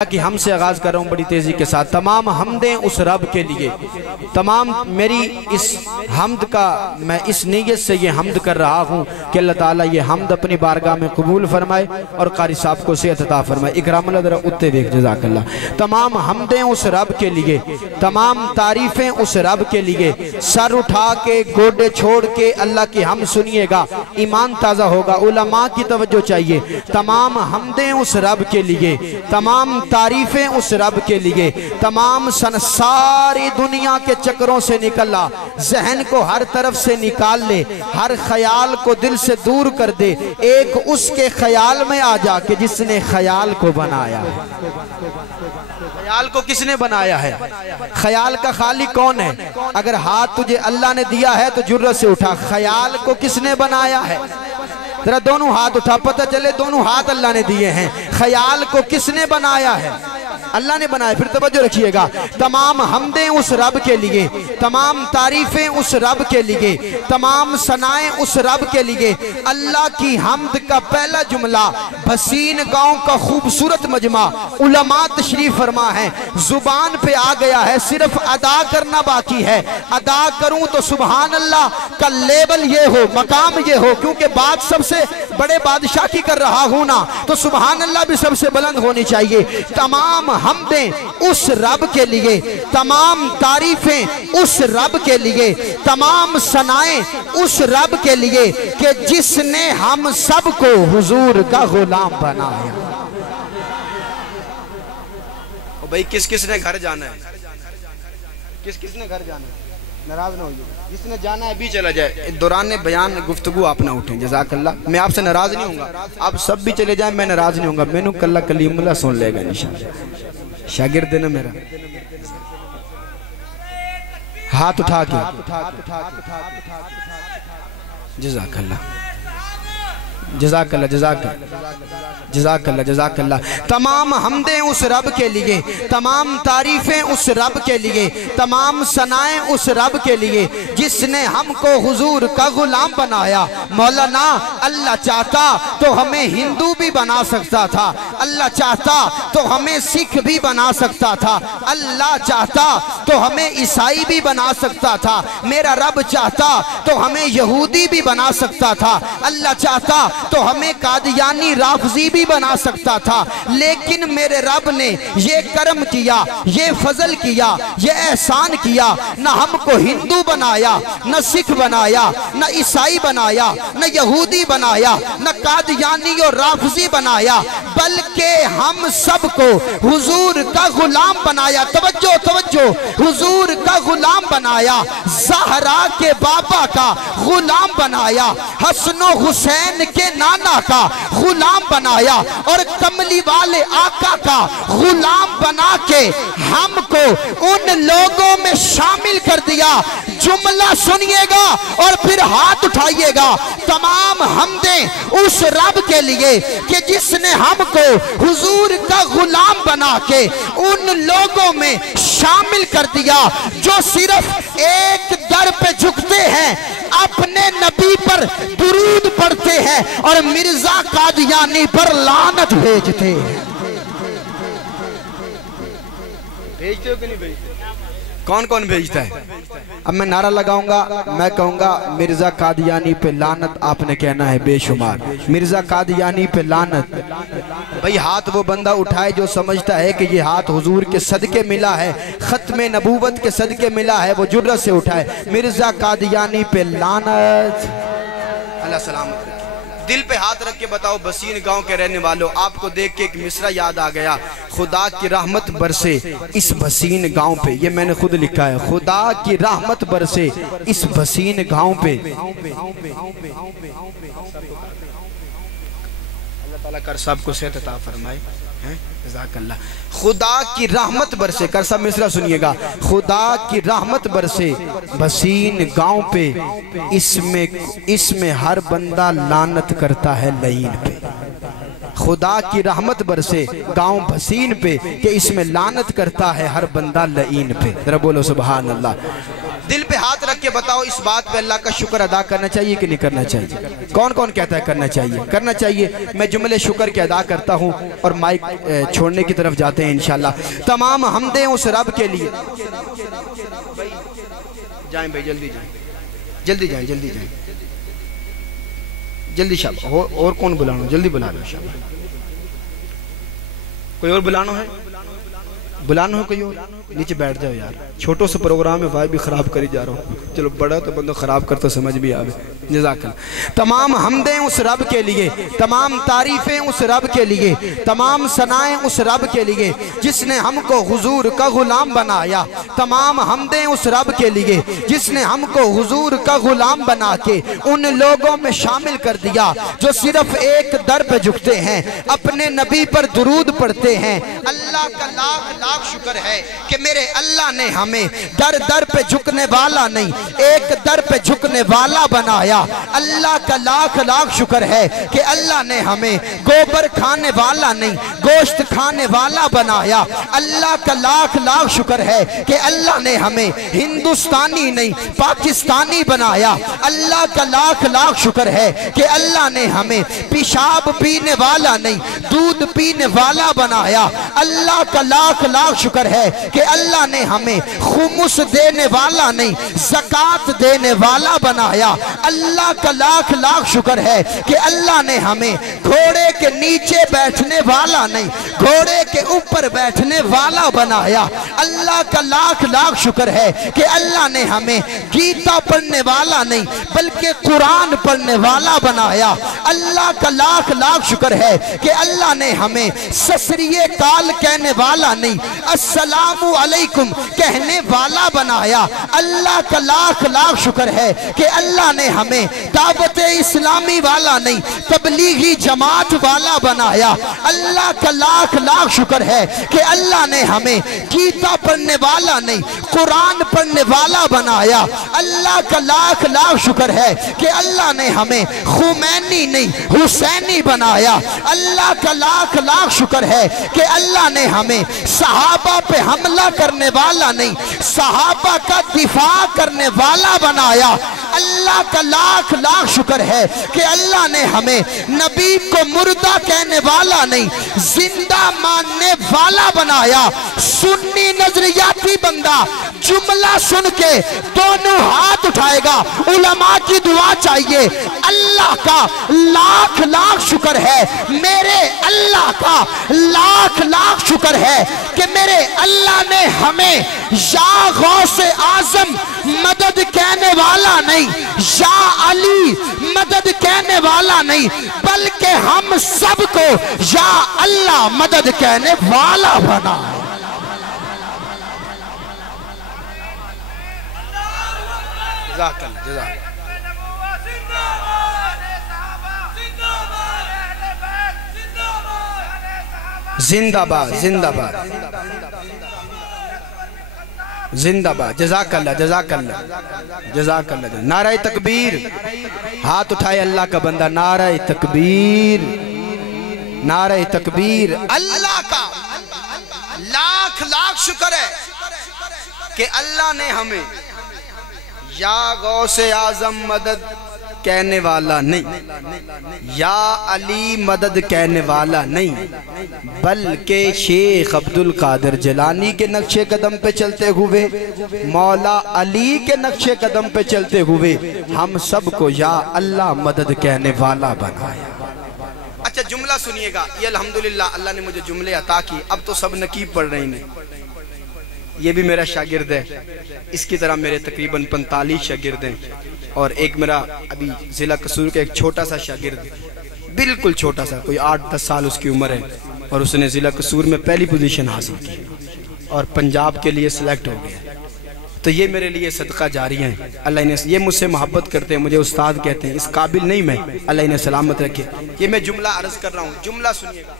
कि हमसे आगाज़ कर रहा हूँ बड़ी तेज़ी के साथ। तमाम हमदें उस रब के लिए, तमाम मेरी इस हमद का मैं इस नीयत से ये हमद कर रहा हूँ कि अल्लाह ताला ये हमद अपनी बारगाह में कबूल फरमाए और कारी साहब को सेहत अता फरमाए। इकराम ज़रा उत्ते देख, जज़ाकल्लाह। तमाम हमदें उस रब के लिए, तमाम तारीफ़ें उस रब के लिए। सर उठा के गोडे छोड़ के अल्लाह की हम सुनिएगा, ईमान ताज़ा होगा। उलमा की तवज्जो चाहिए। तमाम हमदें उस रब के लिए, तमाम तारीफें उस रब के लिए। तमाम सारी दुनिया के चक्रों से निकला, जहन को हर तरफ से निकाल ले, हर ख्याल को दिल से दूर कर दे, एक उसके ख्याल में आ जा कि जिसने ख्याल को बनाया। ख्याल को किसने बनाया है? ख्याल का खालिक कौन है? अगर हाथ तुझे अल्लाह ने दिया है तो जुर्रत से उठा, ख्याल को किसने बनाया है? तेरा दोनों हाथ उठा, पता चले दोनों हाथ अल्लाह ने दिए हैं। ख्याल को किसने बनाया है? अल्लाह ने बनाया। फिर तवज्जो रखिएगा। तमाम हमदें उस रब के लिए, तमाम तारीफें उस रब के लिए, तमाम सनाएं उस रब के लिए। अल्लाह की हमद का पहला जुमला भसीन गांव का खूबसूरत मजमा उलमा तशरीफ फरमा है, जुबान पे आ गया है, सिर्फ अदा करना बाकी है। अदा करूं तो सुभान अल्लाह का लेवल ये हो, मकाम ये हो, क्योंकि बात सबसे बड़े बादशाह की कर रहा हूं ना, तो सुभान अल्लाह भी सबसे बुलंद होनी चाहिए। तमाम हमदें उस रब के लिए, तमाम तारीफें उस रब के लिए, तमाम सनाएं उस रब के लिए कि जिसने हम सबको हुजूर का गुलाम बनाया। भाई किस किस ने घर जाना है? किस किस ने घर जाना है? नाराज ना होइए, जिसने जाना है भी चला जाए। दौरान बयान गुफ्तगू आप ना उठें, जज़ाकल्लाह। मैं आपसे नाराज नहीं होऊंगा, आप सब भी चले जाए, मैं नाराज नहीं होऊंगा। मैनू कल्ला कलीमुल्लाह सुन लेगा इंशाअल्लाह। शागिर्द है ना मेरा, हाथ उठा के जज़ाकल्लाह जज़ाकल्लाह जज़ाकल्लाह जज़ाकल्लाह जज़ाकल्लाह। तमाम हमदें उस रब के लिए, तमाम तारीफें उस रब के लिए, तमाम सनाएं उस रब के लिए जिसने हमको हुजूर का गुलाम बनाया। मौलाना अल्लाह चाहता तो हमें हिंदू भी बना सकता था, अल्लाह चाहता तो हमें सिख भी बना सकता था, अल्लाह चाहता तो हमें ईसाई भी बना सकता था, मेरा रब चाहता तो हमें यहूदी भी बना सकता था, अल्लाह चाहता तो हमें कादियानी राफजी भी बना सकता था। लेकिन मेरे रब ने ये करम किया, ये फजल किया, ये एहसान किया, न हमको हिंदू बनाया, न सिख बनाया, न ईसाई बनाया, न यहूदी बनाया, न कादियानी और राफजी बनाया, बल्कि हम सबको हुजूर का गुलाम बनाया। तवज्जो तवज्जो, हुजूर का गुलाम बनाया, ज़हरा के बाबा का गुलाम बनाया, हसनो हुसैन के नाना का गुलाम बनाया और कमली वाले आका का गुलाम बना के हमको उन लोगों में शामिल कर दिया। जुमला सुनिएगा और फिर हाथ उठाइएगा। तमाम हमदें उस रब के लिए कि जिसने हमको हुजूर का गुलाम बना के उन लोगों में शामिल कर दिया जो सिर्फ एक दर पे झुकते हैं, अपने नबी पर दुरूद पढ़ते हैं और मिर्जा कादियानी पर लानत भेजते हैं। भेजते हो कि नहीं भेजते? कौन कौन भेजता है? अब मैं नारा लगाऊंगा, मैं कहूंगा मिर्जा कादियानी पे लानत, आपने कहना है बेशुमार मिर्जा कादियानी पे लानत। भाई हाथ वो बंदा उठाए जो समझता है कि ये हाथ हुजूर के सदके मिला है, खत्मे नबूवत के सदके मिला है, वो जुर्रत से उठाए मिर्जा कादियानी पे लानत। अल्लाह सलामत रखे। दिल पे हाथ रख के बताओ, बसीन गांव के रहने वालों, आपको देख के एक मिसरा याद आ गया, खुदा की रहमत बरसे इस बसीन गांव पे। ये मैंने खुद लिखा है, खुदा की रहमत बरसे इस बसीन गांव पे। अल्लाह ताला कर सबको सेहत अता फरमाए। जज़ाकल्लाह। खुदा की रहमत बरसे, कर सब मिसरा सुनिएगा, खुदा की रहमत बरसे बसीन गांव पे, इसमें हर बंदा लानत करता है लईन पे। खुदा की रहमत बरसे गांव भसीन पे कि इसमें लानत करता है हर बंदा लईन पे। जरा बोलो सुभान अल्लाह। दिल पे हाथ रख के बताओ, इस बात पे अल्लाह का शुक्र अदा करना चाहिए कि नहीं करना चाहिए? कौन कौन कहता है करना चाहिए? करना चाहिए। मैं जुमले शुक्र के अदा करता हूँ और माइक छोड़ने की तरफ जाते हैं इंशाल्लाह। तमाम हमदें उस रब के लिए। जाएं भाई, जल्दी जाएं, जल्दी जाएं, जल्दी जाएं, जल्दी। शाबाश। और कौन बुलाना? जल्दी बुला लो। शाबाश। कोई और बुलाना है? बुलाना हो कोई और? नीचे बैठ जाओ यार, छोटो सा प्रोग्राम है, भाई भी खराब करी जा रहा हूँ। चलो बड़ा तो बंदा खराब करता समझ भी आवे। जज़ाकल्लाह। तमाम हमदें उस रब के लिए, तमाम तारीफ़ें उस रब के लिए, तमाम सनाएं उस रब के लिए जिसने हमको हुजूर का गुलाम बनाया। तमाम हमदें उस रब के लिए जिसने हमको हुजूर का गुलाम बना के उन लोगों में शामिल कर दिया जो सिर्फ एक दर पे झुकते हैं, अपने नबी पर दुरूद पढ़ते हैं। अल्लाह का लाख लाख शुक्र है कि मेरे अल्लाह ने हमें दर दर पे झुकने वाला नहीं, एक दर पे झुकने वाला बनाया। अल्लाह का लाख लाख शुक्र है कि अल्लाह ने हमें गोबर खाने वाला नहीं, गोश्त खाने वाला बनाया। अल्लाह का लाख लाख शुक्र है कि अल्लाह ने हमें हिंदुस्तानी नहीं, पाकिस्तानी बनाया। अल्लाह का लाख लाख शुक्र है कि अल्लाह ने हमें पेशाब पीने वाला नहीं, दूध पीने वाला बनाया। अल्लाह का लाख लाख शुक्र है कि अल्लाह ने हमें खुमुस देने वाला नहीं, ज़कात देने वाला बनाया। अल्लाह का लाख लाख शुक्र है कि अल्लाह ने हमें घोड़े के नीचे बैठने वाला नहीं, घोड़े के ऊपर बैठने वाला बनाया। अल्लाह का लाख लाख शुक्र है कि अल्लाह ने हमें गीता पढ़ने वाला नहीं बल्कि कुरान पढ़ने वाला बनाया। अल्लाह का लाख लाख शुक्र है कि अल्लाह ने हमें ससरिये काल कहने वाला नहीं, अस्सलामु अलैकुम कहने वाला बनाया। अल्लाह का लाख लाख शुक्र है कि अल्लाह ने हमें दावत इस्लामी वाला नहीं, तबलीगी जमात वाला बनाया। अल्लाह का लाख लाख शुक्र है कि अल्लाह ने हमें गीता पढ़ने वाला नहीं, कुरान पढ़ने वाला बनाया। अल्लाह का लाख लाख शुक्र है कि अल्लाह ने हमें खुमैनी नहीं, हुसैनी बनाया। अल्लाह का लाख लाख शुक्र है कि अल्लाह ने हमें सहाबा पे हमला करने वाला नहीं, सहाबा का दिफा करने वाला बनाया। अल्लाह का लाख लाख शुक्र है कि अल्लाह ने हमें नबी को मुर्दा कहने वाला नहीं, जिंदा मानने वाला बनाया। सुन्नी नजरियाती बंदा जुमला सुन के दोनों हाथ उठाएगा, उलमा की दुआ चाहिए। अल्लाह का लाख लाख शुक्र है, मेरे अल्लाह का लाख लाख शुक्र है कि मेरे अल्लाह ने हमें या गौसे आजम मदद कहने वाला नहीं, या अली मदद कहने वाला नहीं, बल्कि हम सबको या अल्लाह मदद कहने वाला बना। जिंदाबाद जिंदाबाद जिंदाबाद। जज़ाकल्लाह जज़ाकल्लाह जज़ाकल्लाह। नारे तकबीर। हाथ उठाए अल्लाह का बंदा, नारे तकबीर, नारे तकबीर। अल्लाह का लाख लाख शुक्र है कि अल्लाह ने हमें या गौसे आजम मदद कहने वाला नहीं, या अली मदद कहने वाला नहीं, बल्कि शेख अब्दुल कादिर जिलानी के नक्शे कदम पे चलते हुए, मौला अली के नक्शे कदम पे चलते हुए हम सबको या अल्लाह मदद कहने वाला बनाया। अच्छा जुमला सुनिएगा, ये अल्हम्दुलिल्लाह अल्लाह ने मुझे जुमले अता की। अब तो सब नकीब पढ़ रही हैं। ये भी मेरा शागिर्द है, इसकी तरह मेरे तकरीबन 45 शागिर्द हैं, और एक मेरा अभी ज़िला कसूर का एक छोटा सा शागिर्द, बिल्कुल छोटा सा, कोई 8-10 साल उसकी उम्र है, और उसने ज़िला कसूर में पहली पोजीशन हासिल की और पंजाब के लिए सिलेक्ट हो गया। तो ये मेरे लिए सदका जारी है। अल्लाह ने, ये मुझसे मोहब्बत करते हैं, मुझे उस्ताद कहते हैं, इस काबिल नहीं मैं, अल्लाह इन्हें सलामत रखे। ये मैं जुमला अर्ज़ कर रहा हूँ, जुमला सुनिएगा।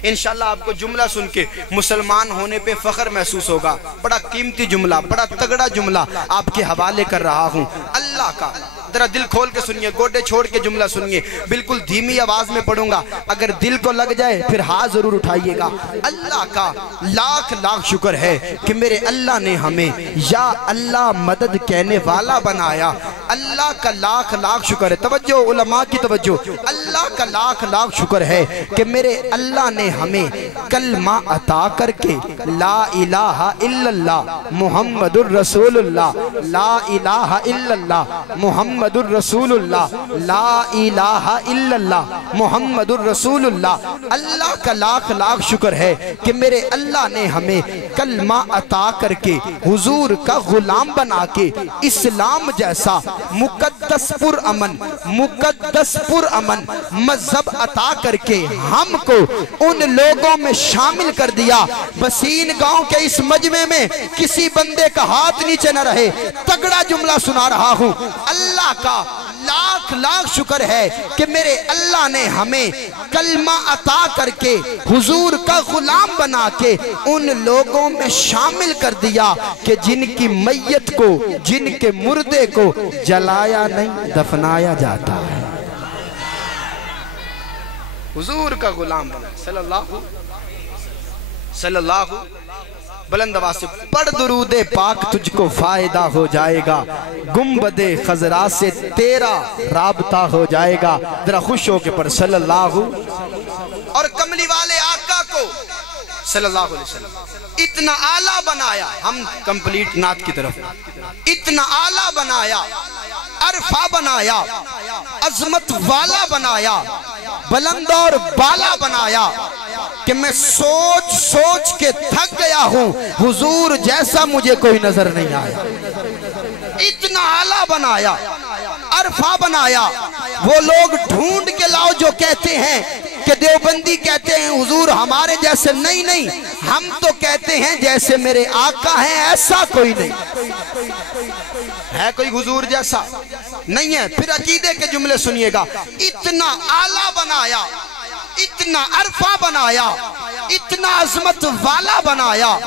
इंशाल्लाह आपको जुमला सुन के मुसलमान होने पे फख्र महसूस होगा। बड़ा कीमती जुमला, बड़ा तगड़ा जुमला आपके हवाले कर रहा हूँ। अल्लाह का जरा दिल खोल के सुनिए, गोडे छोड़ के जुमला सुनिए, बिल्कुल धीमी आवाज में पढ़ूंगा, अगर दिल को लग जाए फिर हाथ जरूर उठाइएगा। अल्लाह का लाख लाख शुक्र है कि मेरे अल्लाह ने हमें या अल्लाह मदद कहने वाला बनाया। अल्लाह का लाख लाख शुक्र है, तवज्जो उलमा की तवज्जो, अल्लाह का लाख लाख शुक्र है कि मेरे अल्लाह ने हमें कलमा अता करके ला इलाहा इल्लल्लाह मुहम्मदुर रसूलुल्लाह, ला इलाहा इल्लल्लाह मुहम्मदुर रसूलुल्लाह, ला इलाहा इल्लल्लाह मुहम्मदुर रसूलुल्लाह। अल्लाह का लाख लाख शुक्र है कि मेरे अल्लाह ने हमें कलमा अता करके हुजूर का गुलाम बना के इस्लाम जैसा मुकद्दस पुर अमन मजहब अता करके हमको उन लोगों में शामिल कर दिया। बसीन गांव के इस मजमे में किसी बंदे का हाथ नीचे न रहे, तगड़ा जुमला सुना रहा हूं। अल्लाह का लाख लाख शुक्र है कि मेरे अल्लाह ने हमें कलमा अता करके हुजूर का गुलाम बना के उन लोगों में शामिल कर दिया कि जिनकी मैयत को, जिनके मुर्दे को जलाया नहीं दफनाया जाता है। हुजूर का गुलाम बना सल्लल्लाहु बुलंद आवाज से पढ़ दुरूदे पाक तुझको फायदा हो जाएगा, गुम्बदे खजरा से तेरा राबता हो जाएगा। जरा खुश हो के पढ़ सल्लल्लाहु। और कमली वाले आका को सल्लल्लाहु अलैहि वसल्लम इतना आला बनाया, हम कंप्लीट नात की तरफ, इतना आला बनाया, अरफा बनाया, अजमत वाला बनाया, बुलंद और बाला बनाया कि मैं सोच सोच के थक गया हूं, हुजूर जैसा मुझे कोई नजर नहीं आया। इतना आला बनाया, अरफा बनाया। वो लोग ढूंढ के लाओ जो कहते हैं कि देवबंदी कहते हैं हुजूर हमारे जैसे, नहीं नहीं, हम तो कहते हैं जैसे मेरे आका हैं ऐसा कोई नहीं है, कोई हुजूर जैसा नहीं है। फिर अकीदे के जुमले सुनिएगा, इतना आला बनाया, इतना अरफा बनाया, इतना अजमत वाला बनाया,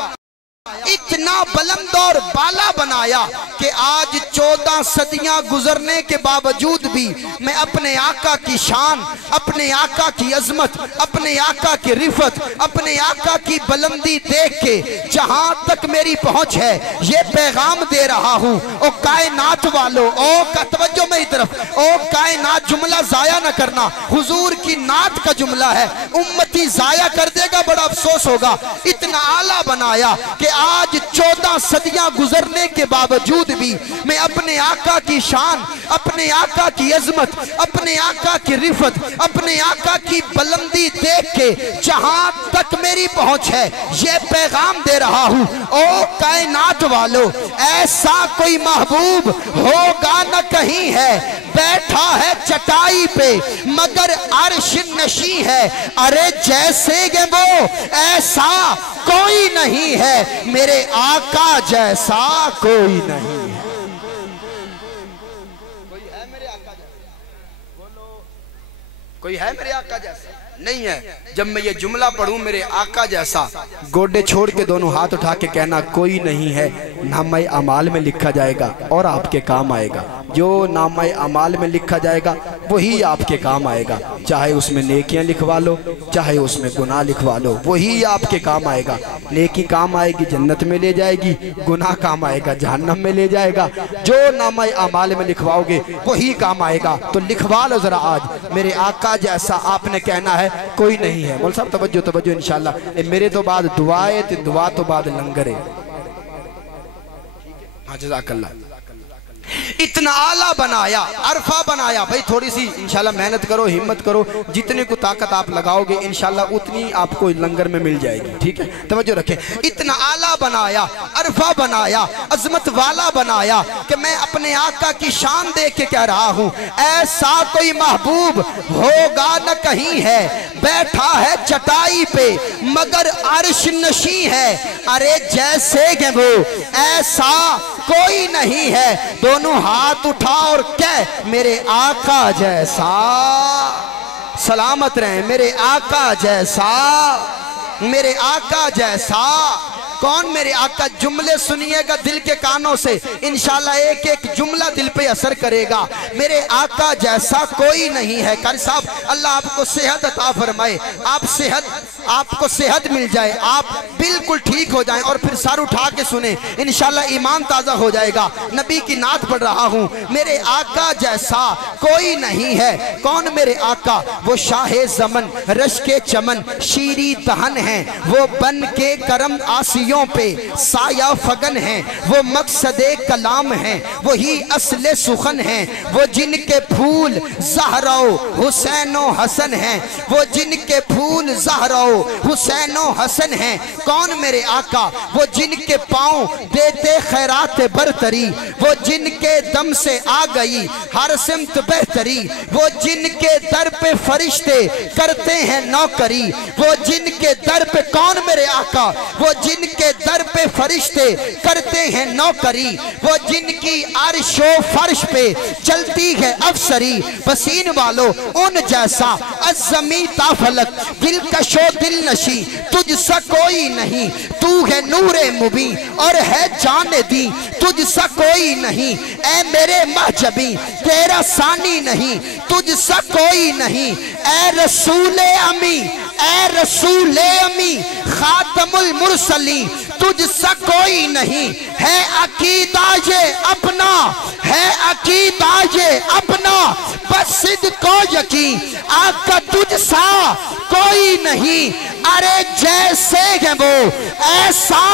इतना बुलंद और बाला बनाया कि आज 14 सदियां गुजरने के बावजूद भी मैं अपने आका की शान, अपने आका की अजमत, अपने आका की रिफत, अपने आका की बुलंदी देख के जहां तक मेरी पहुंच है ये पैगाम दे रहा हूं। ओ कायनात वालों, ओ का तवज्जो मेरी तरफ, ओ कायनात, जुमला जाया न करना, हुजूर की नात का जुमला है, उम्मती जाया कर देगा बड़ा अफसोस होगा। इतना आला बनाया कि आज 14 सदियां गुजरने के बावजूद भी मैं अपने आका की शान, अपने आका की अजमत, अपने आका की रिफत, अपने आका की बुलंदी देख के जहां तक मेरी पहुंच है ये पैगाम दे रहा हूं। ओ कायनात वालों, ऐसा कोई महबूब होगा न कहीं है, बैठा है चटाई पे मगर अर्श नशी है। अरे जैसे के वो ऐसा कोई नहीं है, मेरे आका जैसा कोई नहीं है। कोई है मेरे आका जैसा? नहीं है। जब मैं ये जुमला पढ़ूं मेरे आका जैसा, गोडे छोड़ के दोनों हाथ उठा के कहना कोई नहीं है, नामा अमाल में लिखा जाएगा और आपके काम आएगा। जो नामा अमाल में लिखा जाएगा वही आपके काम आएगा, चाहे उसमें नेकियां लिखवा लो, चाहे उसमें गुनाह लिखवा लो, वही आपके काम आएगा। नेकी काम आएगी जन्नत में ले जाएगी, गुनाह काम आएगा जहन्नम में ले जाएगा। जो नामा अमाल में लिखवाओगे वही काम आएगा। तो लिखवा लो जरा आज, मेरे आका जैसा आपने कहना है कोई नहीं है। मौल साहब तवज्जो तवज्जो, इंशाल्लाह मेरे तो बाद दुआ है, तो दुआ तो बाद लंगर है। हाँ जज़ाकल्लाह। इतना आला बनाया, अरफा बनाया। भाई थोड़ी सी इंशाल्लाह मेहनत करो, हिम्मत करो, जितने को ताकत आप लगाओगे इंशाल्लाह उतनी आपको लंगर में मिल जाएगी। ठीक है, तवज्जो रखें। इतना आला बनाया, अरफा बनाया, अजमत वाला बनाया कि मैं अपने आका की शान देख के कह रहा हूं, ऐसा कोई महबूब होगा न कहीं है, बैठा है चटाई पे मगर अर्श नशी है। अरे जैसे कि वो ऐसा कोई नहीं है। दोनों हाथ उठा और कह मेरे आका जैसा, सलामत रहे, मेरे आका जैसा, मेरे आका जैसा कौन मेरे आका? जुमले सुनिएगा दिल के कानों से, इंशाल्लाह एक एक जुमला दिल पे असर करेगा। मेरे आका जैसा कोई नहीं है। कारी साहब अल्लाह आपको सेहत अता फरमाए, आपको सेहत मिल जाए, आप बिल्कुल ठीक हो जाएं और फिर सर उठा के सुने, इंशाल्लाह ईमान ताज़ा हो जाएगा। नबी की नात पढ़ रहा हूँ। मेरे आका जैसा कोई नहीं है। कौन मेरे आका? वो शाहे ज़मन, रश के चमन, शीरी दहन है, वो बन के करम आसियों पे साया फगन है, वो मकसदे कलाम है, वही असले सुखन है, वो जिनके फूल ज़हरा हुसैनो हसन है, वो जिनके फूल ज़हरा हुसैनो हसन है। कौन मेरे आका? वो जिनके पाँव देते खैरात बरतरी, वो जिनके दम से आ गई हर सिमत बेहतरी, वो जिनके दर पे फरिश्ते करते हैं नौकरी, वो जिनके दर पे, कौन मेरे आका? वो जिनके दर पे फरिश्ते करते हैं नौकरी, वो जिनकी अर्शो फर्श पे चलती है अफसरी। पसीन वालों उन जैसा अज़मी ताफलक, दिलकशो दिल नशी तुझसा कोई नहीं, तू है नूरे मुबी और है जाने दी तुझसा कोई नहीं। ऐ मेरे महजबी तेरा सानी नहीं, तुझसा कोई नहीं। ऐ रसूले अमी, ऐ रसूले अमी खातमुल मुरसली, तुझसा कोई नहीं। है अकीदा ये अपना, है अकीदा ये अपना, बस सिद्ध को यकीन आका तुझसा कोई नहीं। अरे जैसे है वो ऐसा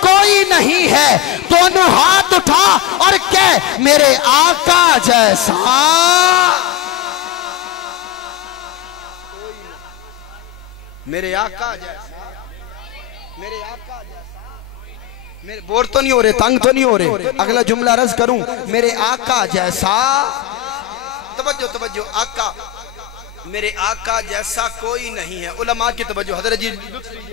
कोई नहीं है। दोनों हाथ उठा और कह मेरे आका जैसा। मेरे आका जैसा, मेरे आका जैसा। मेरे बोर तो नहीं हो रहे, तंग तो नहीं हो रहे? अगला जुमला अर्ज करूं, मेरे आका जैसा। तवज्जो तवज्जो, आका, मेरे आका जैसा कोई नहीं है। उलमा की तवज्जो, हज़रत जी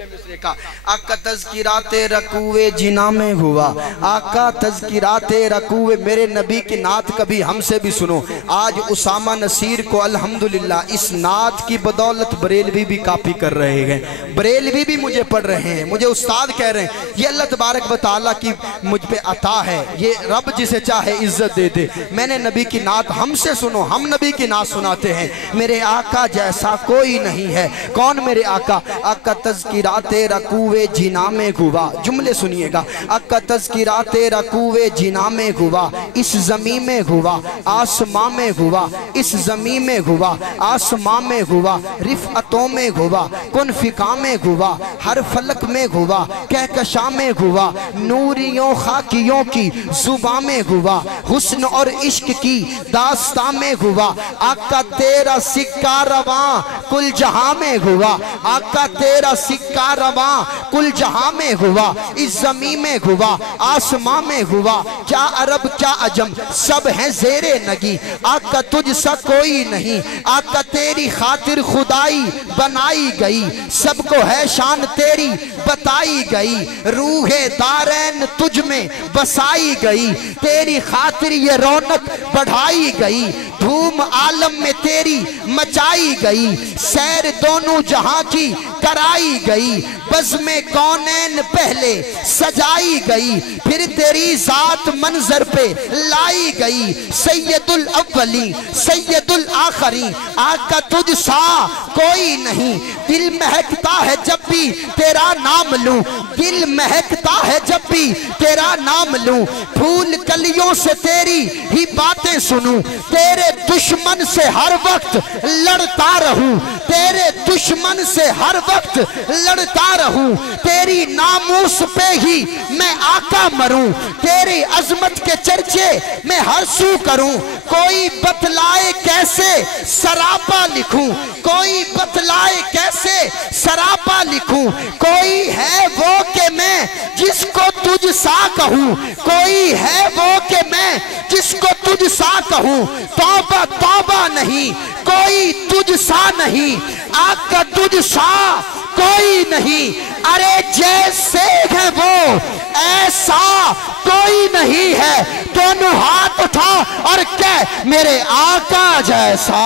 मिसरे का आका तज़किराते रकूए जिना में हुआ, आका तज़किराते रकूए। मेरे नबी की नात कभी हमसे भी सुनो। आज उसामा नसीर को अल्हम्दुलिल्लाह इस नात की बदौलत बरेलवी भी कापी कर रहे हैं, बरेलवी भी मुझे पढ़ रहे हैं, मुझे उस्ताद कह रहे हैं। ये अल्लाह तबारक व तआला की मुझ पे अता है, ये रब जिसे चाहे इज्जत दे दे। मैंने नबी की नात हमसे सुनो, हम नबी की नात सुनाते हैं। मेरे आका जैसा कोई नहीं है। कौन मेरे आका? आका तज़किराते रकूए जिना में हुआ। जुमले सुनिएगा। आका तज़किराते रकूए जिना में हुआ, इस ज़मी में हुआ, आसमां में हुआ, इस ज़मी में हुआ, आसमां में हुआ, रिफ़अतों में हुआ, कुन फ़िका में हुआ, हर फलक में हुआ, कहकशा में हुआ, नूरियों खाकियों की ज़ुबां में हुआ, हुस्न और इश्क की दास्तां में हुआ। आका तेरा सिक्का रवा कुल जहां में हुआ, आका तेरा सिक्का रवा कुल जहां में हुआ, इस ज़मीन में हुआ, आसमां में हुआ। क्या अरब क्या अजम सब हैं ज़ेरे नगी, आका तुझसा कोई नहीं। आका तेरी खातिर खुदाई बनाई गई, सबको है शान तेरी बताई गई। रूहे दारैन तुझ में बसाई गई, तेरी खातिर ये रौनक बढ़ाई गई। धूम आलम में तेरी मचाई गई, सैर दोनों जहां की कराई गई। बज़ में कौनैन पहले सजाई गई, फिर तेरी जात मंजर पे लाई गई। सैयदुल अव्वली सैयदुल आखरी, आका तुझ सा कोई नहीं। दिल महकता है जब भी तेरा नाम लूं, दिल महकता है जब भी तेरा नाम लूं। फूल कलियों से तेरी ही बातें सुनूं, तेरे दुश्मन से हर वक्त लड़ता रहूं, तेरे दुश्मन से हर वक्त लड़ता रहूं। तेरी नामूस पे ही मैं आका मरूं, तेरी अजमत के चर्चे मैं हर सू करूं। कोई बतलाए कैसे सरापा लिखूं, कोई बतलाए कैसे सरापा लिखूं। कोई है वो कि मैं जिसको तुझ सा कहूं, कोई है वो कि मैं जिसको तुझ सा कहूं। तौबा तौबा नहीं कोई तुझ सा नहीं, आका तुझ सा कोई नहीं। अरे जैसे है वो ऐसा कोई नहीं है। दोनों हाथ उठा और कह मेरे आका जैसा।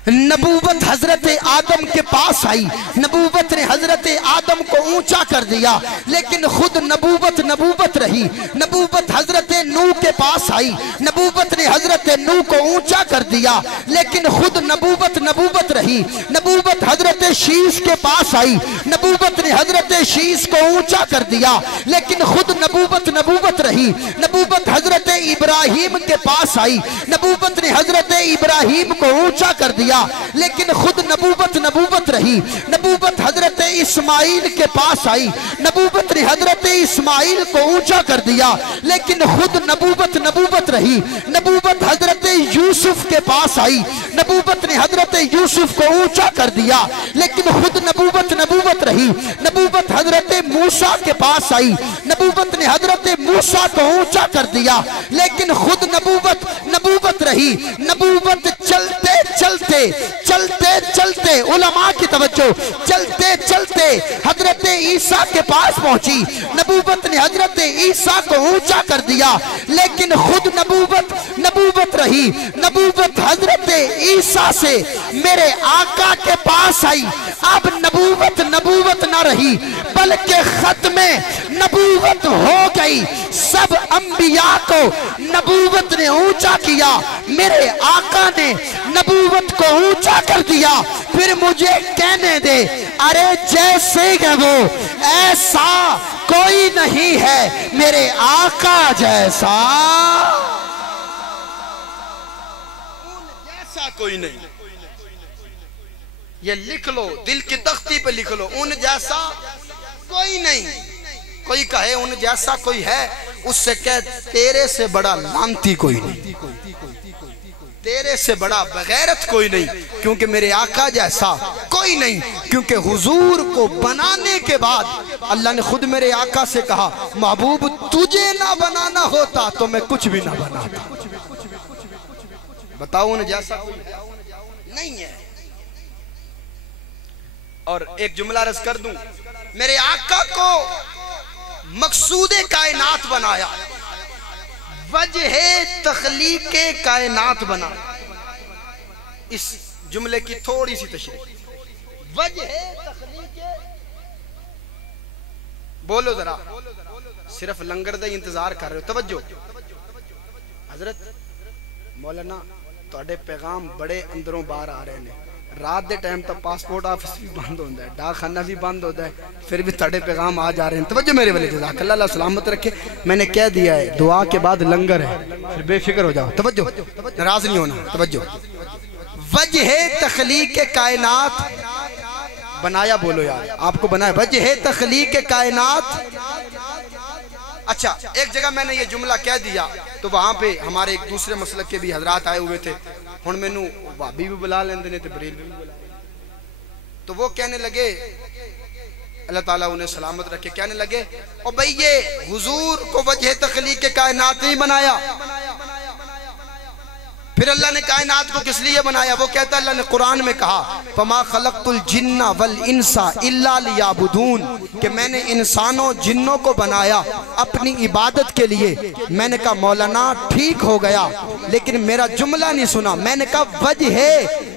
नबूवत हजरत आदम के पास आई, नबूवत ने हजरत आदम को ऊंचा कर दिया, लेकिन खुद नबूवत रही। नबूवत हजरत नूह के पास आई, नबूवत ने हजरत नूह को ऊंचा कर दिया, लेकिन खुद नबूवत रही। नबूवत हजरत शीश के पास आई, नबूवत ने हजरत शीश को ऊंचा कर दिया, लेकिन खुद नबूवत रही। नबूवत हजरत इब्राहिम के पास आई, नबूवत ने हजरत इब्राहिम को ऊंचा कर दिया, लेकिन खुद नबूवत रही। नबूवत हजरत इस्माइल के पास आई, नबूवत ने हजरत इस्माइल को ऊंचा कर दिया, लेकिन खुद नबूवत रही। नबूवत हजरत यूसुफ के पास आई, नबूवत ने हजरत यूसुफ को ऊंचा कर दिया, लेकिन खुद नबूवत रही। नबूवत हजरत मूसा के पास आई, नबूवत ने हजरत मूसा को ऊंचा कर दिया, लेकिन खुद नबूवत रही। नबूवत चलते उलमा की तवज्जो, चलते हजरत ईसा के पास पहुंची। नबूवत ने हजरत ईसा को ऊंचा कर दिया, लेकिन खुद नबूवत रही। नबूवत हजरत ईसा से मेरे आका के पास आई। अब नबूवत न रही, बल्कि खत्मे नबूवत हो गई। सब अंबिया को नबूवत ने ऊंचा किया, मेरे आका ने नबूवत को ऊंचा कर दिया। फिर मुझे कहने दे, अरे जैसे है वो ऐसा कोई नहीं है मेरे आका जैसा, कोई नहीं। ये लिख लो, दिल की तख्ती पे लिख लो, उन जैसा कोई नहीं। कोई कहे उन जैसा कोई है, उससे कह तेरे से बड़ा लांती कोई नहीं, तेरे से बड़ा बगैरत कोई नहीं, क्योंकि मेरे आका जैसा कोई नहीं। क्योंकि हुजूर को बनाने के बाद अल्लाह ने खुद मेरे आका से कहा, महबूब तुझे ना बनाना होता तो मैं कुछ भी ना बनाता। बताओ उन जैसा कोई नहीं है। और एक जुमला रस कर दूं, मेरे आका को मकसूदे कायनात बनाया, वजह तख्लीके कायनात बना। इस जुमले की थोड़ी सी तशरीह, वजह तख्लीके, बोलो जरा, सिर्फ लंगर का इंतजार कर रहे हो। तवज्जो हजरत मौलाना, तुहाडे पैगाम बड़े अंदरों बाहर आ रहे हैं। रात के टाइम तक पासपोर्ट ऑफिस भी बंद होता है, डाकखाना भी बंद होता है, फिर भी तुहाडे पैगाम आ जा रहे हैं। तवज्जो मेरे वाले, जज़ाकल्लाह, अल्लाह सलामत रखे। मैंने कह दिया है दुआ के बाद लंगर है, फिर बेफिक्र हो जाओ। तवज्जो, नाराज नहीं होना। तवज्जो, वजह तख्लीक कायनात बनाया, बोलो यार, आपको बनाया वजह तख्लीक कायनात। अच्छा, एक जगह मैंने ये जुमला कह दिया तो वहां पे हमारे एक दूसरे मसलक के भी हजरात आए हुए थे। हुण मैनू भाभी भी बुला लेंदे ने ते बरेल भी बुला, तो वो कहने लगे, अल्लाह ताला उन्हें सलामत रखे, कहने लगे ओ भाई ये हुजूर को वजह तख्लीक कायनात नहीं बनाया, फिर अल्लाह ने कायनात को किस लिए बनाया? वो कहता है अल्लाह ने कुरान में कहा, फमा खलक़तुल जिन्ना वल इंसा इल्ला लियाबुदून, कि मैंने इंसानों जिन्नों को बनाया अपनी इबादत के लिए। मैंने कहा मौलाना ठीक हो गया, लेकिन मेरा जुमला नहीं सुना। मैंने कहा वजह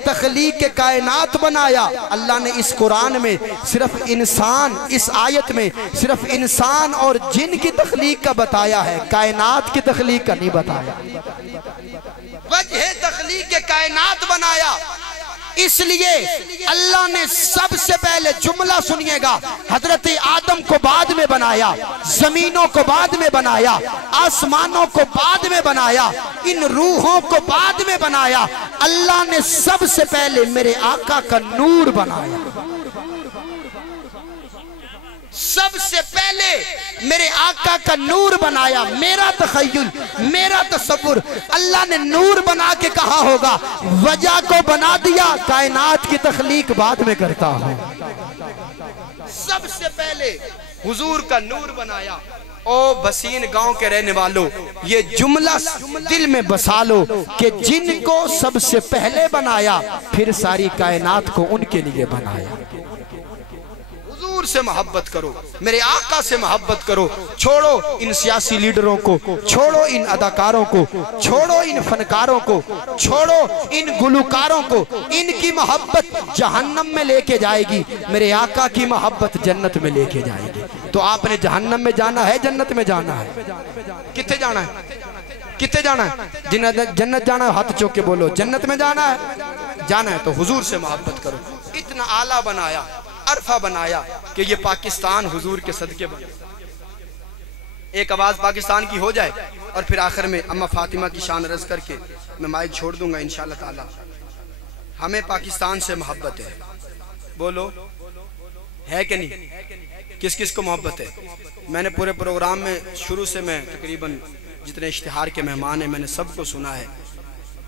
तख्लीक कायनात बनाया। अल्लाह ने इस कुरान में सिर्फ इंसान, इस आयत में सिर्फ इंसान और जिन की तख्लीक का बताया है, कायनात की तख्लीक का नहीं बताया। वजह तख्लीक कायनात बनाया, इसलिए अल्लाह ने सबसे पहले, जुमला सुनिएगा, हजरत आदम को बाद में बनाया, जमीनों को बाद में बनाया, आसमानों को बाद में बनाया, इन रूहों को बाद में बनाया। अल्लाह ने सबसे पहले मेरे आका का नूर बनाया, सबसे पहले मेरे आका का नूर बनाया। मेरा तखय्युल, मेरा तसव्वुर, अल्लाह ने नूर बना के कहा होगा, वजह को बना दिया, कायनात की तख्लीक बाद में करता हूं। सबसे पहले हुजूर का नूर बनाया। ओ बसीन गांव के रहने वालों, ये जुमला दिल में बसा लो कि जिनको सबसे पहले बनाया, फिर सारी कायनात को उनके लिए बनाया। हुजूर से मोहब्बत करो, मेरे आका से मोहब्बत करो। छोड़ो इन सियासी लीडरों को, छोड़ो इन अदाकारों को, छोड़ो इन फनकारों को, छोड़ो इन गुलकारों को। इनकी मोहब्बत जहन्नम में लेके जाएगी, मेरे आका की मोहब्बत जन्नत में लेके जाएगी। तो आपने जहन्नम में जाना है, जन्नत में जाना है? कितने जाना है? कितने जाना है? जिन्हें जन्नत जाना है हाथ चौक के बोलो, जन्नत में जाना है। जाना है तो हुजूर से मोहब्बत करो। इतना आला बनाया, अरफा बनाया कि ये पाकिस्तान हुजूर के सदके बने। एक आवाज पाकिस्तान की हो जाए और फिर आखिर में अम्मा फातिमा की शान रज करके मैं माइक छोड़ दूंगा इंशाअल्लाह ताला। हमें पाकिस्तान से मोहब्बत है, बोलो है कि नहीं? किस किस को मोहब्बत है? मैंने पूरे प्रोग्राम में शुरू से मैं तकरीबन जितने इश्तिहार के मेहमान हैं मैंने सबको सुना है।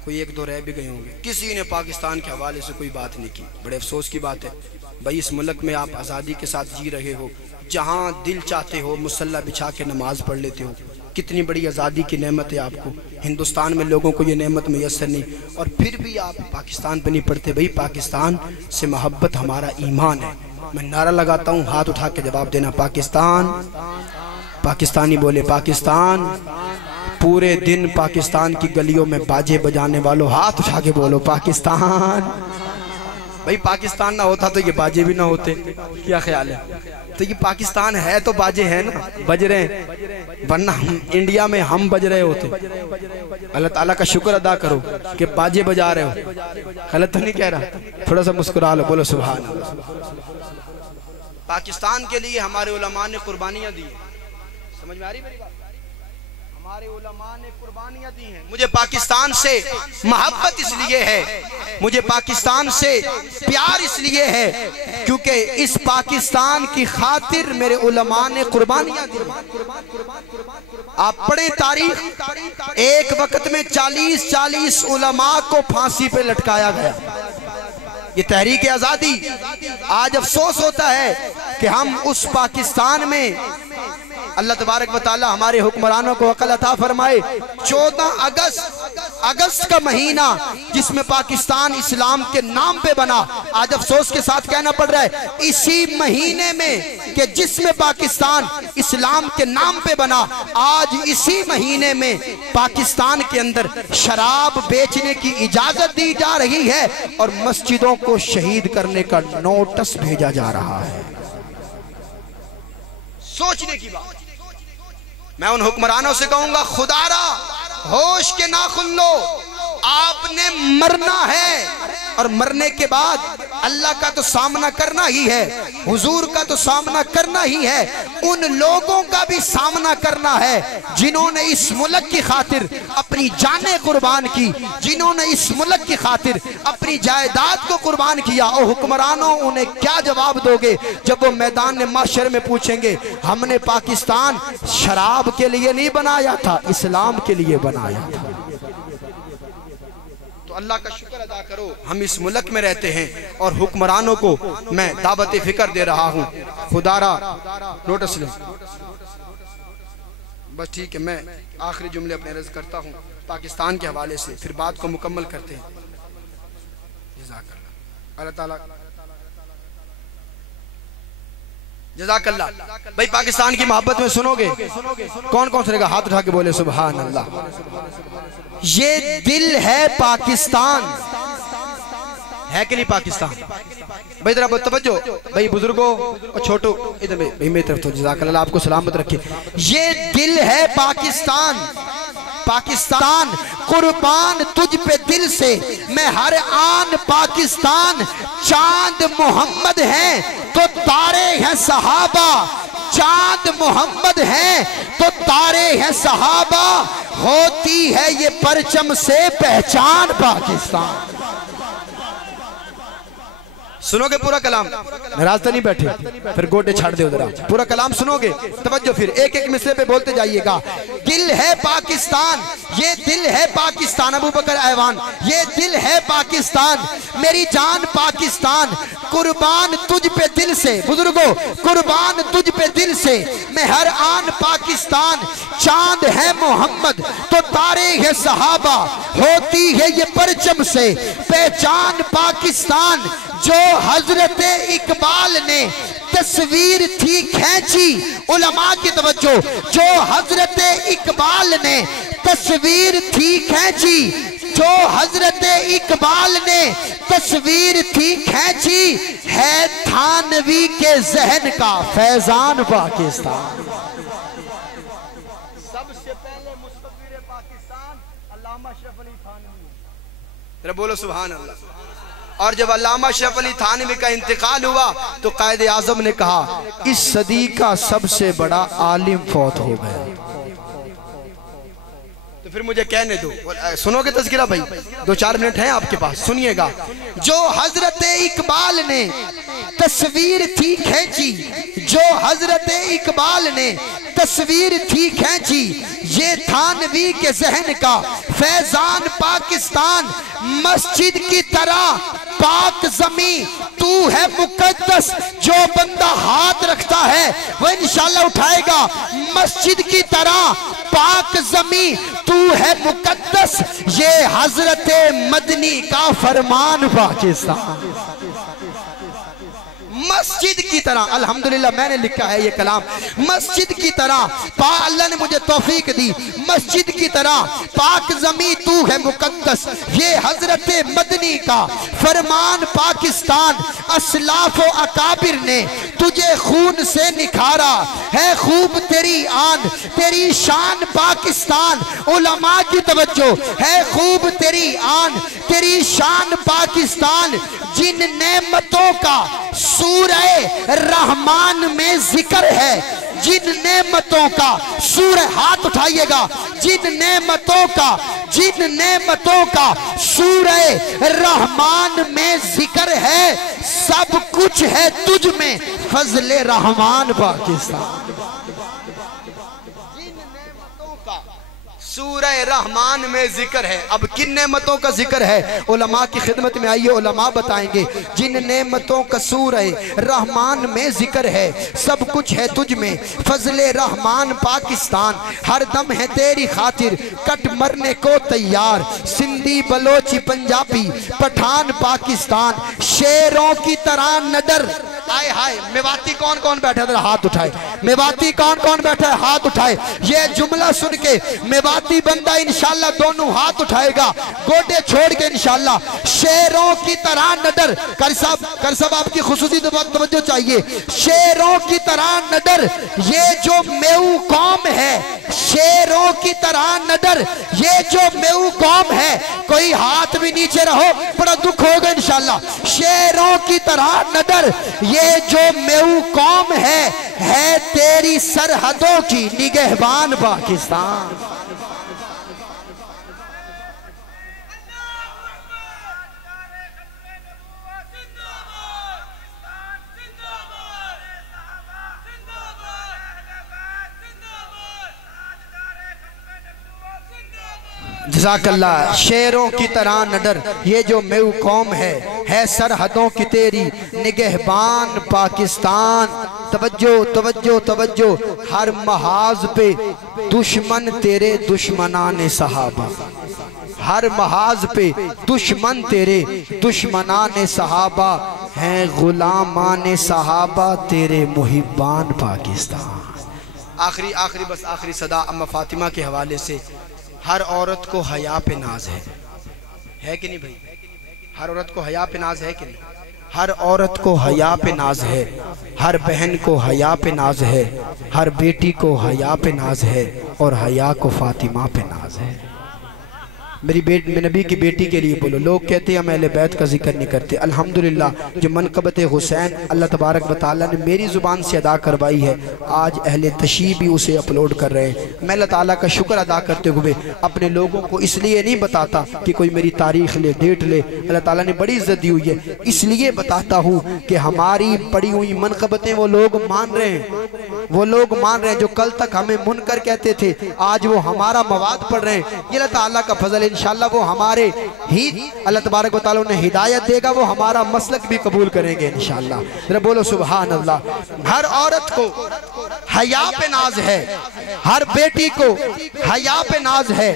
कोई एक दो रह भी गए होंगे, किसी ने पाकिस्तान के हवाले से कोई बात नहीं की। बड़े अफसोस की बात है भाई, इस मुल्क में आप आज़ादी के साथ जी रहे हो, जहाँ दिल चाहते हो मुसल्ला बिछा के नमाज पढ़ लेते हो। कितनी बड़ी आज़ादी की नेमत है आपको। हिंदुस्तान में लोगों को ये नेमत मैसर नहीं, और फिर भी आप पाकिस्तान पर नहीं पढ़ते। भाई पाकिस्तान से मोहब्बत हमारा ईमान है। मैं नारा लगाता हूँ, हाथ उठा के जवाब देना, पाकिस्तान। पाकिस्तानी बोले पाकिस्तान। पूरे दिन पाकिस्तान की गलियों में बाजे बजाने वालों हाथ उठा के बोलो पाकिस्तान। भाई पाकिस्तान ना होता तो ये बाजे भी ना होते, क्या ख्याल है? तो ये पाकिस्तान है तो बाजे हैं ना, बज रहे हैं, वरना हम इंडिया में हम बज रहे होते। अल्लाह ताला का शुक्र अदा करो कि बाजे बजा रहे हो। गलत तो नहीं कह रहा? थोड़ा सा मुस्कुरा लो, बोलो सुभान अल्लाह। पाकिस्तान के लिए हमारे उलमा ने कुर्बानियां दी है। समझ में आ रही मेरी बात? हमारे उलमा ने कुर्बानियां दी हैं। मुझे पाकिस्तान से मोहब्बत इसलिए है, मुझे पाकिस्तान से प्यार इसलिए है क्योंकि इस पाकिस्तान की खातिर मेरे उलमा ने कुर्बानियां दी। आप पढ़ें तारीख, एक वक्त में 40-40 उलमा को फांसी पे लटकाया गया। ये तहरीक आज़ादी। आज अफसोस होता है कि हम उस पाकिस्तान में, अल्लाह तबारक व तआला हमारे हुक्मरानों को अकल अता फरमाए, 14 अगस्त का महीना जिसमें पाकिस्तान इस्लाम के नाम पे बना, आज अफसोस के साथ कहना पड़ रहा है, इसी महीने में कि जिसमें पाकिस्तान इस्लाम के नाम पे बना, आज इसी महीने में पाकिस्तान के अंदर शराब बेचने की इजाजत दी जा रही है और मस्जिदों को शहीद करने का नोटिस भेजा जा रहा है। सोचने की बात। मैं उन हुक्मरानों से कहूंगा, खुदारा होश के नाखुन लो, आपने मरना है और मरने के बाद अल्लाह का तो सामना करना ही है, हुजूर का तो सामना करना ही है, उन लोगों का भी सामना करना है जिन्होंने इस मुल्क की खातिर अपनी जानें कुर्बान की, जिन्होंने इस मुल्क की खातिर अपनी जायदाद को कुर्बान किया। और हुक्मरानों, उन्हें क्या जवाब दोगे जब वो मैदान में माशर में पूछेंगे, हमने पाकिस्तान शराब के लिए नहीं बनाया था, इस्लाम के लिए बनाया था। अल्लाह का शुक्र अदा करो हम इस मुल्क में रहते हैं और हुक्मरानों को मैं दावत फिक्र दे रहा हूँ। खुदारा नोटिस लें बस, ठीक है। मैं आखिरी जुमले अपने अर्ज करता हूँ पाकिस्तान के हवाले से, फिर बात को मुकम्मल करते हैं। अल्लाह ताला जज़ाकल्लाह। भाई पाकिस्तान की मोहब्बत में सुनोगे, कौन कौन सुनेगा? हाथ उठा के बोले सुभान अल्लाह। ये दिल है पाकिस्तान, है कि नहीं पाकिस्तान? भाई जरा तवज्जो, भाई बुजुर्गों और छोटो इधर भाई मेरी तरफ तो जज़ाकल्लाह, आपको सलामत रखे। ये दिल है पाकिस्तान, पाकिस्तान कुर्बान तुझ पे दिल से, मैं हर आन पाकिस्तान। चांद मोहम्मद हैं तो तारे हैं सहाबा, चांद मोहम्मद हैं तो तारे हैं सहाबा, होती है ये परचम से पहचान पाकिस्तान। सुनोगे पूरा कलाम? नाराज तो नहीं बैठे? फिर गोटे छाड़ दो जरा, पूरा कलाम सुनोगे? तवज्जो, फिर एक एक मिसरे पे बोलते जाइएगा। दिल है पाकिस्तान, ये दिल है पाकिस्तान, अबू बकर ऐवान, ये दिल है पाकिस्तान, मेरी जान पाकिस्तान, कुर्बान तुझ पे दिल से, बुजुर्गो कुर्बान तुझ पे दिल से, मैं हर आन पाकिस्तान। चांद है मोहम्मद तो तारे है सहाबा, होती है ये परचम से पहचान पाकिस्तान। जो हजरत इकबाल ने तस्वीर थी खींची, उलमा की तवज्जो, जो हजरत इकबाल ने तस्वीर थी खींची, जो हजरत इकबाल ने तस्वीर थी खींची, है थानवी के जहन का फैजान पाकिस्तान। सबसे पहले मुस्तफिर पाकिस्तान अल्लामा अशरफ अली थानवी। बोलो सुभान अल्लाह। और जब अल्लामा अशरफ अली थानवी का इंतकाल हुआ तो कायद आजम ने कहा इस सदी का सबसे बड़ा आलिम फौत हो गया। तो फिर मुझे कहने दो, सुनोगे तज़किरा भाई, 2-4 मिनट हैं आपके पास, सुनिएगा। जो हजरत इकबाल ने तस्वीर थी खींची, जो हजरत इकबाल ने तस्वीर थी खींची, ये थानवी के जहन का फैजान पाकिस्तान। मस्जिद की तरह पाक जमी तू है मुकद्दस, जो बंदा हाथ रखता है वह इंशाल्लाह उठाएगा। मस्जिद की तरह पाक जमी तू है मुकद्दस, ये हजरत मदनी का फरमान पाकिस्तान। मस्जिद की तरह, अल्हम्दुलिल्लाह मैंने लिखा है ये कलाम, मस्जिद की तरह अल्लाह ने मुझे तौफीक दी, मस्जिद की तरह पाक जमी तू है मुकद्दस, ये हजरत मदनी का फरमान पाकिस्तान। असलाफ व अकाबिर ने तुझे खून से निखारा है, खूब तेरी आन तेरी शान पाकिस्तान। उलमा की तवज्जो है, खूब तेरी आन तेरी शान पाकिस्तान। जिन नेमतों का सूरह रहमान में जिक्र है, जिन नेमतों का सूरह, हाथ उठाइएगा, जिन नेमतों का सूरह रहमान में जिक्र है, सब कुछ है तुझ में फजले रहमान पाकिस्तान। सूरह रहमान में जिक्र है। अब किन नेमतों का जिक्र है, उलमा की खिदमत में आइए, उलमा बताएंगे। जिन नेमतों का सूरह रहमान में जिक्र है, सब कुछ है तुझ में फजले रहमान पाकिस्तान। हर दम है तेरी खातिर कट मरने को तैयार, सिंधी बलोची पंजाबी पठान पाकिस्तान। शेरों की तरह न डर, आए हाय, मेवाती कौन कौन बैठा है, हाथ उठाए। मेवाती कौन कौन बैठा है, हाथ उठाए। ये जुमला सुन के मेवाती बंदा इंशाल्लाह दोनों हाथ उठाएगा, गोडे छोड़ के इंशाल्लाह। शेरों की तरह न डर, कर साहब आपकी खुसूसी तवज्जो चाहिए। शेरों की तरह न डर, ये जो मेऊ कौम है, शेरों की तरह न डर, ये जो मेऊ कौम है। कोई हाथ भी नीचे रहो, बड़ा दुख होगा इंशाल्लाह। शेरों की तरह न डर, ये जो मेऊ कौम है तेरी सरहदों की निगहबान पाकिस्तान। जज़ाकल्लाह। शेरों की तरह न डर, ये जो मेऊ कौम है सरहदों की तेरी निगहबान पाकिस्तान। तवज्जो तवज्जो तवज्जो, हर महाज पे दुश्मन तेरे दुश्मनाने सहाबा, हर महाज पे दुश्मन तेरे दुश्मनाने सहाबा हैं, गुलामाने सहाबा तेरे मुहिब्बान पाकिस्तान। आखिरी बस आखिरी सदा अम्मा फातिमा के हवाले से, हर औरत को हया पे नाज है कि नहीं भाई? हर औरत को हया पे नाज है कि नहीं? हर औरत को हया पे नाज है, हर बहन को हया पे नाज है, हर बेटी को हया पे नाज है, और हया को फातिमा पे नाज है। मेरी नबी की बेटी के लिए बोलो। लोग कहते हैं हम अहले बैत का जिक्र नहीं करते। अल्हम्दुलिल्लाह जो मनक़बत हुसैन अल्लाह तबारक व तआला ने मेरी ज़ुबान से अदा करवाई है, आज अहले तशीह भी उसे अपलोड कर रहे हैं। मैं अल्लाह ताला का शुक्र अदा करते हुए अपने लोगों को इसलिए नहीं बताता कि कोई मेरी तारीख़ ले, डेट ले। अल्लाह ताला ने बड़ी इज़्ज़त दी हुई है, इसलिए बताता हूँ कि हमारी पड़ी हुई मनक़बतें वो लोग मान रहे हैं, वो लोग मान रहे हैं जो कल तक हमें मुनकर कहते थे, आज वो हमारा मवाद पढ़ रहे हैं। ये अल्लाह ताला का फजल है, इंशाअल्लाह वो हमारे ही अल्लाह तबारक व तआला उन्हें हिदायत देगा, वो हमारा मसलक भी कबूल करेंगे इंशाअल्लाह। जरा बोलो सुभान अल्लाह। हर औरत को हया पे नाज है, हर बेटी को हया पे नाज है,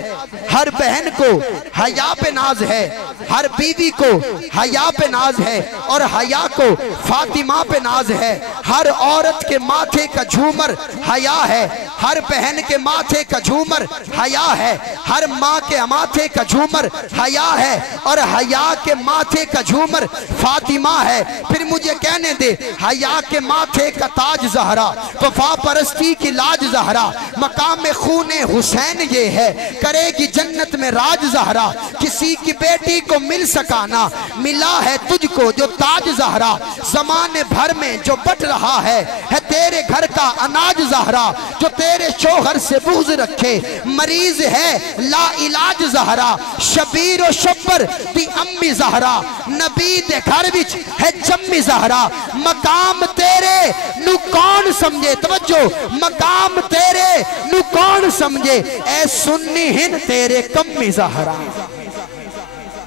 हर बहन को हया पे नाज है, हर बीवी को हया पे नाज है और हया को फातिमा पे नाज है। हर औरत के माथे का झूमर हया है, हर बहन के माथे का झूमर हया है, हर माँ के माथे का झूमर हया है और हया के माथे का झूमर फातिमा है। फिर मुझे कहने दे, हया के माथे का ताज ज़हरा, वफा परस्ती की लाज ज़हरा, मकाम में खूने हुसैन ये है, करेगी जन्नत में राज ज़हरा। किसी की बेटी को मिल सका ना, मिला है तुझको जो ताज ज़हरा। ज़माने भर में जो बट रहा है तेरे घर का अनाज ज़हरा, जो तेरे शोहर से बुग़्ज़ रखे, मरीज है ला इलाज ज़हरा। शबीर और शब्बर दी अम्मी ज़हरा, नबी दे घर विच है जम्मी ज़हरा। मकाम तेरे नु कौन समझे, तवज्जो, मकाम तेरे नु कौन समझे, ए सुन्नी हिन तेरे कम्मी ज़हरा।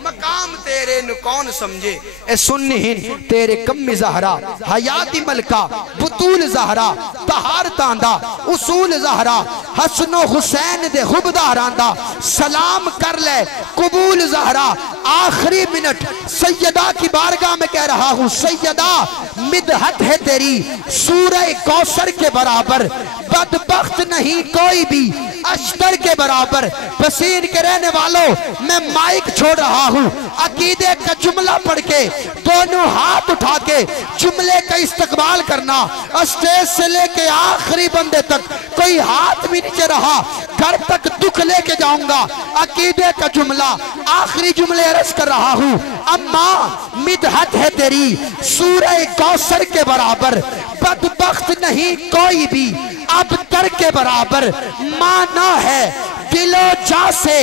मकाम तेरे नु कौन समझे, ए सुन्नी हिन तेरे कम्मी ज़हरा। हयाती मलका बुतूल ज़हरा, तहार तांदा उसूल ज़हरा। हसनो हुसैन दे हुबदारांदा, सलाम कर ले कबूल ज़हरा। आखिरी मिनट सैयदा की बारगाह में कह रहा हूँ, सैयदा मिदहत है तेरी सूरह कौसर के बराबर, बदबख्त नहीं कोई भी अश्तर के बराबर। बसीर के रहने वालों, मैं माइक छोड़ रहा हूँ, अकीदे का जुमला पढ़ के दोनों हाथ उठा के जुमले का इस्तकबाल करना। स्टेज से लेके आखिरी बंदे तक कोई हाथ भी नीचे रहा, घर तक दुख लेके जाऊंगा। अकीदे का जुमला, आखिरी जुमले अर्ज कर रहा हूँ। अम्मा मिदहत है तेरी सूरह कौसर के बराबर, बदबख्त नहीं कोई भी अब तर के बराबर। माना है दिलो जा से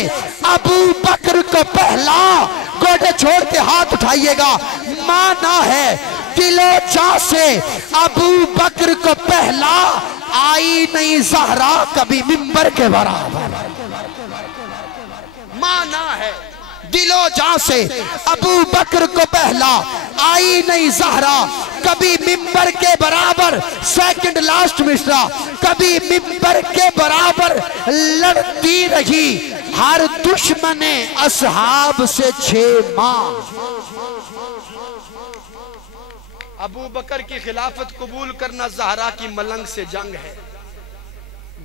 अबू बकर को पहला, गोडे छोड़ के हाथ उठाइएगा। माना है दिलो जा से अबू बकर को पहला, आई नहीं ज़हरा कभी मिंबर के बराबर। माना है दिलो जा से अबू बकर को पहला, आई नहीं ज़हरा कभी मिंबर के बराबर। सेकंड लास्ट मिसरा, कभी मिंबर के बराबर लड़ती रही हर दुश्मने असहाब से 6 माह। अबू बकर की खिलाफत कबूल करना ज़हरा की मलंग से जंग है।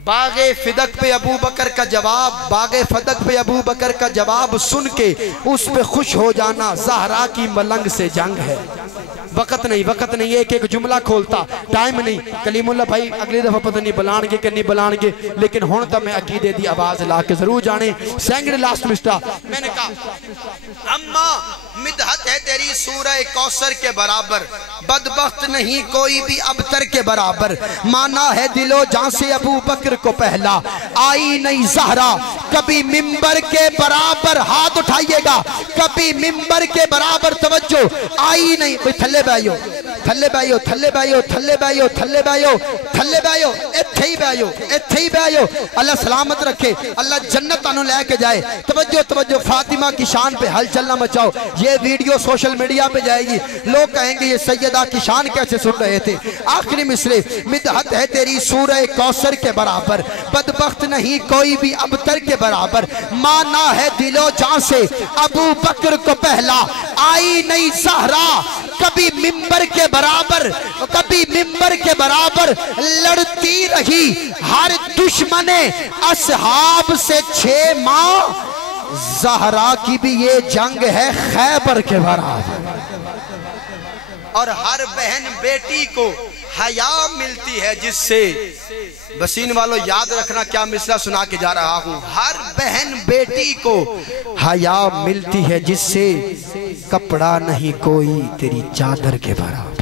बागे फिदक पे अबू बकर का जवाब, बागे फदक पे अबू बकर का जवाब सुन के उस पे खुश हो जाना ज़हरा की मलंग से जंग है। वक्त नहीं, एक एक जुमला खोलता, टाइम नहीं। कलीमुल्लाह भाई अगली दफा पता नहीं बुलाएंगे कि नहीं बुलाएंगे, लेकिन हुण तो मैं अकीदे दी आवाज ला के जरूर जाने। सेकंड लास्ट मिस्टा मैंने कहा, अम्मा मिदहत है तेरी सूरह कौसर के बराबर, बदबख्त नहीं कोई भी अबतर के बराबर। माना है दिलो जान से अबू बकर को पहला, आई नहीं ज़हरा कभी मिंबर के बराबर। हाथ उठाइएगा, कभी मिंबर के बराबर। तवज्जो, आई नहीं। थल्ले बैयो, थल्ले बैयो, थल्ले बैयो, थल्ले बैयो, थल्ले बैयो, थल्ले बैयो, इत्थे ही बैयो, इत्थे ही बैयो। अल्लाह सलामत रखे, अल्लाह जन्नत तानू लेके जाए। तवज्जो तवज्जो, फातिमा की शान पे हलचल ना मचाओ। ये वीडियो सोशल मीडिया पे जाएगी, लोग कहेंगे ये सैयदा की शान कैसे सुन रहे थे। आखिरी मिसरे, मिदहत है तेरी सूरह कौसर के बराबर, बदबख्त नहीं कोई भी अबतर के बराबर। माना है दिलो जान से अबू बकर को पहला, आई नहीं ज़हरा कभी मिंबर के बराबर, कभी मिंबर के बराबर लड़ती रही हर दुश्मने असहाब से 6 माह। ज़हरा की भी ये जंग है खैबर के बराबर। और हर बहन बेटी को हया मिलती है जिससे, बसीन वालों याद रखना क्या मिसरा सुना के जा रहा हूँ। हर बहन बेटी को हया मिलती है जिससे, कपड़ा नहीं कोई तेरी चादर के बराबर।